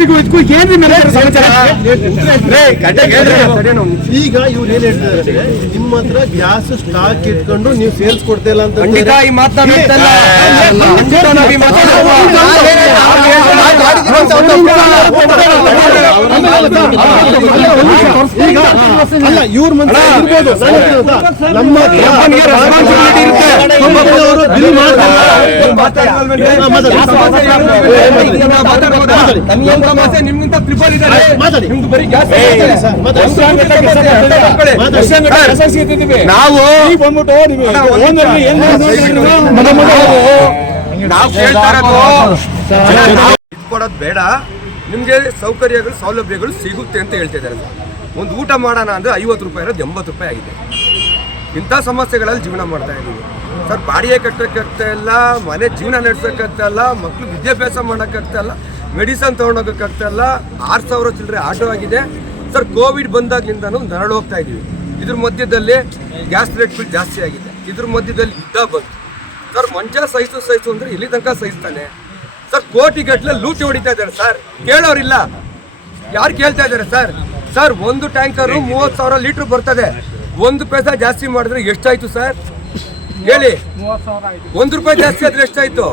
ಈಗ ಇವ್ರು ಏನ್ ಹೇಳ್ತಿದ್ದಾರೆ, ನಿಮ್ಮ ಹತ್ರ ಗ್ಯಾಸ್ ಸ್ಟಾಕ್ ಇಟ್ಕೊಂಡು ನೀವು ಸೇಲ್ಸ್ ಕೊಡ್ತಾ ಇಲ್ಲ ಅಂತ ಇವ್ರ ಮನಸ್ಸು ಇರ್ಬೋದು. ನಮ್ಮ ನಾವು ಕೊಡೋದು ಬೇಡ, ನಿಮ್ಗೆ ಸೌಕರ್ಯಗಳು ಸೌಲಭ್ಯಗಳು ಸಿಗುತ್ತೆ ಅಂತ ಹೇಳ್ತಿದ್ದಾರೆ. ಒಂದು ಊಟ ಮಾಡೋಣ ಅಂದ್ರೆ 50 ರೂಪಾಯಿ ಇರೋದು 80 ರೂಪಾಯಿ ಆಗಿದೆ. ಇಂಥ ಸಮಸ್ಯೆಗಳಲ್ಲಿ ಜೀವನ ಮಾಡ್ತಾ ಇದ್ದೀವಿ ಸರ್. ಬಾಡಿಗೆ ಕಟ್ಟೋಕ್ಕಾಗ್ತಾ ಇಲ್ಲ, ಮನೆ ಜೀವನ ನಡೆಸೋಕ್ಕಾಗ್ತಾ ಇಲ್ಲ, ಮಕ್ಕಳು ವಿದ್ಯಾಭ್ಯಾಸ ಮಾಡೋಕ್ಕಾಗ್ತಾ ಇಲ್ಲ, ಮೆಡಿಸನ್ ತೊಗೊಂಡೋಗೋಕ್ಕಾಗ್ತಾ ಇಲ್ಲ. 6000 ಚಿಲ್ಲರೆ ಆಟೋ ಆಗಿದೆ ಸರ್. ಕೋವಿಡ್ ಬಂದಾಗ್ಲಿಂದನೂ ನರಳು ಹೋಗ್ತಾ ಇದ್ದೀವಿ. ಇದ್ರ ಮಧ್ಯದಲ್ಲಿ ಗ್ಯಾಸ್ ರೇಟ್ಗಳು ಜಾಸ್ತಿ ಆಗಿದೆ. ಇದ್ರ ಮಧ್ಯದಲ್ಲಿ ಯುದ್ಧ ಬಂತು ಸರ್. ಮಂಚ ಸಹಿಸು ಅಂದರೆ ಇಲ್ಲಿ ತನಕ ಸಹಿಸ್ತಾನೆ ಸರ್. ಕೋಟಿಗಟ್ಟಲೆ ಲೂಟಿ ಹೊಡಿತಾ ಇದ್ದಾರೆ ಸರ್. ಕೇಳೋರಿಲ್ಲ, ಯಾರು ಕೇಳ್ತಾ ಇದ್ದಾರೆ ಸರ್? ಸರ್, ಒಂದು ಟ್ಯಾಂಕರು 30,000 ಲೀಟ್ರ್ ಬರ್ತದೆ. 1 ಪೈಸಾ ಜಾಸ್ತಿ ಮಾಡಿದ್ರೆ ಎಷ್ಟಾಯ್ತು ಸರ್ ಹೇಳಿ? 1 ರೂಪಾಯಿ ಜಾಸ್ತಿ ಆದ್ರೆ ಎಷ್ಟಾಯ್ತು?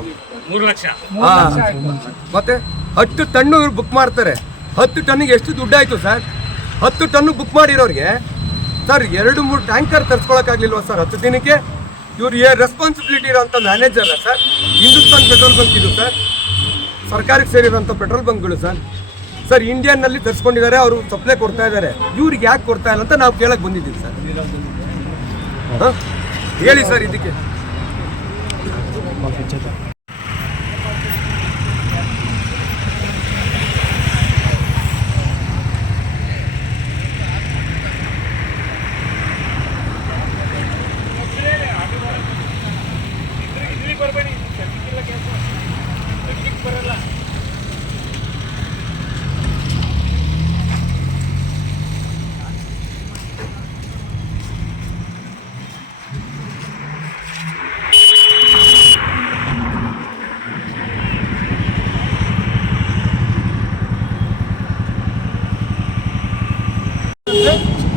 3 ಲಕ್ಷ. ಮತ್ತೆ 10 ಟನ್ನು ಬುಕ್ ಮಾಡ್ತಾರೆ. 10 ಟನ್ನಿಗೆ ಎಷ್ಟು ದುಡ್ಡಾಯ್ತು ಸರ್? 10 ಟನ್ನು ಬುಕ್ ಮಾಡಿರೋರಿಗೆ ಸರ್ 2-3 ಟ್ಯಾಂಕರ್ ತರಿಸ್ಕೊಳಕ್ಕಾಗ್ಲಿಲ್ವ ಸರ್ 10 ದಿನಕ್ಕೆ? ಇವ್ರು ರೆಸ್ಪಾನ್ಸಿಬಿಲಿಟಿ ಇರೋಂಥ manager sir. Hindustan petrol bunk ಇದು ಸರ್, ಸರ್ಕಾರಕ್ಕೆ ಸೇರಿರೋಂಥ ಪೆಟ್ರೋಲ್ ಬಂಕ್ಗಳು ಸರ್. ಸರ್, ಇಂಡಿಯನ್ನಲ್ಲಿ ತರಿಸ್ಕೊಂಡಿದ್ದಾರೆ, ಅವರು ಸಪ್ಲೈ ಕೊಡ್ತಾ ಇದ್ದಾರೆ. ಇವ್ರಿಗೆ ಯಾಕೆ ಕೊಡ್ತಾ ಇಲ್ಲ ಅಂತ ನಾವು ಕೇಳಕ್ಕೆ ಬಂದಿದ್ದೀವಿ ಸರ್. ಹೇಳಿ ಸರ್ ಇದಕ್ಕೆ.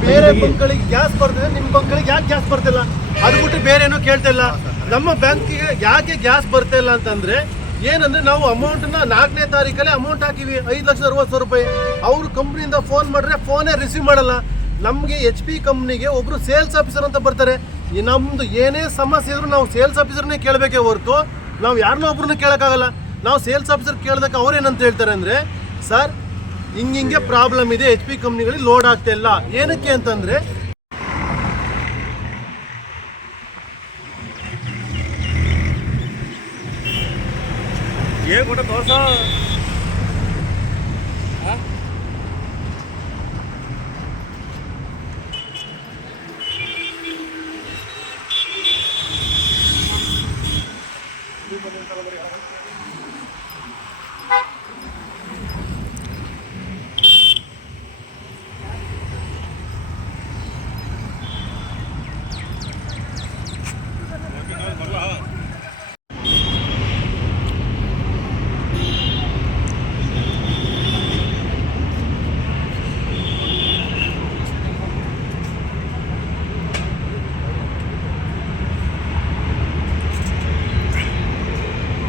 ಬೇರೆ ಬಂಕ್ಗಳಿಗೆ ಗ್ಯಾಸ್ ಬರ್ತಿದೆ, ನಿಮ್ಮ ಬಂಕ್ಗಳಿಗೆ ಯಾಕೆ ಗ್ಯಾಸ್ ಬರ್ತಿಲ್ಲ? ಅದು ಬಿಟ್ಟು ಬೇರೆ ಏನೋ ಕೇಳ್ತಾ ಇಲ್ಲ. ನಮ್ಮ ಬ್ಯಾಂಕಿಗೆ ಯಾಕೆ ಗ್ಯಾಸ್ ಬರ್ತಾ ಇಲ್ಲ ಅಂತಂದ್ರೆ ಏನಂದ್ರೆ, ನಾವು ಅಮೌಂಟ್ನ 4ನೇ ತಾರೀಕಲ್ಲಿ ಅಮೌಂಟ್ ಹಾಕಿವಿ 5,60,000 ರೂಪಾಯಿ. ಅವರು ಕಂಪ್ನಿಯಿಂದ ಫೋನ್ ಮಾಡಿದ್ರೆ ಫೋನೇ ರಿಸೀವ್ ಮಾಡಲ್ಲ. ನಮಗೆ HP ಕಂಪ್ನಿಗೆ ಒಬ್ರು ಸೇಲ್ಸ್ ಆಫೀಸರ್ ಅಂತ ಬರ್ತಾರೆ. ನಮ್ದು ಏನೇ ಸಮಸ್ಯೆ ಇದ್ರು ನಾವು ಸೇಲ್ಸ್ ಆಫೀಸರ್ನೇ ಕೇಳಬೇಕೇ ಹೊರತು ನಾವು ಯಾರನ್ನೋ ಒಬ್ರನ್ನ ಕೇಳೋಕ್ಕಾಗಲ್ಲ. ನಾವು ಸೇಲ್ಸ್ ಆಫೀಸರ್ ಕೇಳಿದಾಗ ಅವ್ರೇನಂತ ಹೇಳ್ತಾರೆ ಅಂದರೆ, ಸರ್ ಹಿಂಗೆ ಪ್ರಾಬ್ಲಮ್ ಇದೆ, HP ಕಂಪ್ನಿಗಳಿಗೆ ಲೋಡ್ ಆಗ್ತಾ ಇಲ್ಲ. ಏನಕ್ಕೆ ಅಂತಂದರೆ, ತೋರ್ಸ